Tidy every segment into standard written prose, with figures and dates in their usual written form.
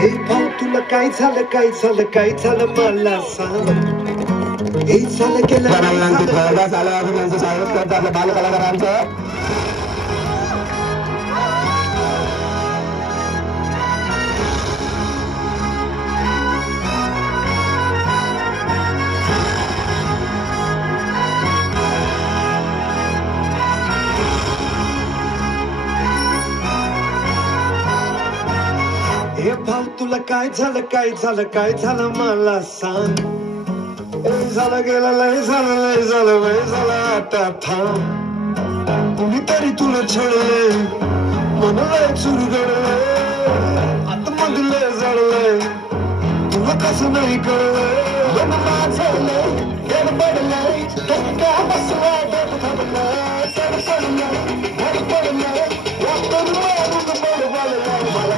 हे भाऊ तुला काय झालं काय झालं काय झालं मला सांग. हे झालं केलं स्वागत करतात बालकलाकारांचं. हे भाऊ तुला काय झालं काय झालं काय झालं मला सांग. लय झालं गेलं लय झालं लय झालं लय झालं आता थांब. कुणीतरी तुला छळलंय मन लय चुरगळलंय आता मग लय जळलंय तुला कसं नाही कळलंय. मन माझलंय गडबडलंय धक्का बसलाय डोकं थांबलंय तडफडलंय धडपडलंय वाटून मारून बडबडलंय मला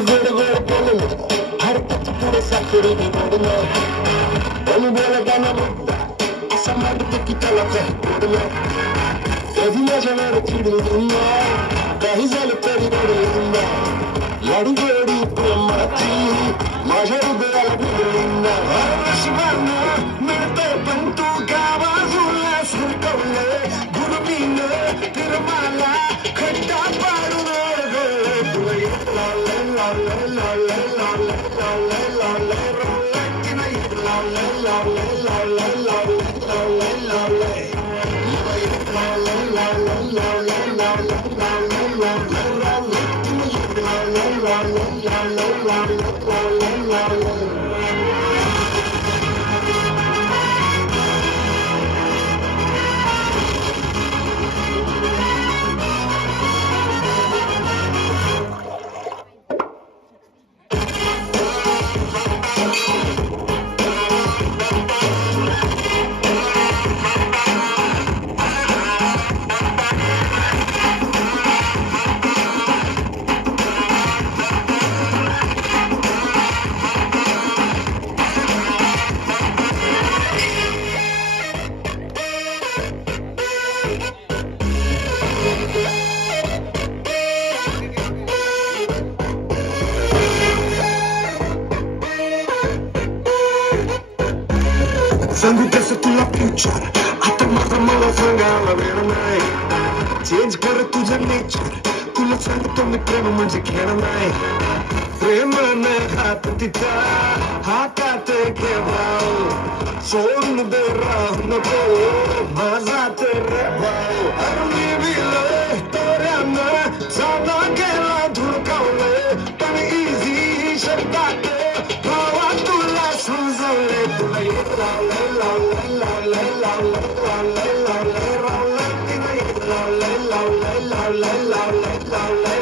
गोड गोड बोललो हरकत पुढे साखरी बोललो बोलू बोल गाणं मुद्दा असं म्हणतो की त्याला काही बोललो कधी माझ्यावर चिडून काही झालं तरी बोलून लाडू गोडी प्रेमाची माझ्या हृदयाला बिघडून मिळतंय पण तू गावाजूला सरकवले गुरुमीनं फिरमाला खड्डा पाडून सांगू कसं तुला फ्युचर आता माझं मला सांगायला वेळ नाही. चेंज कर तुझं नेचर तुला सांगतो मी प्रेम म्हणजे खेळ नाही. प्रेमानं हात तिच्या हातात घे भाऊ सोडून दे राहू नको माझा ते रे भाऊ. अरे मी तोऱ्यानं साधा गेला धुडकावले पण इझी शब्दात भावा तुला समजवले तुला येत लावले लावले लावले लावले लावले लावले लावले लावले लावले लावले लावले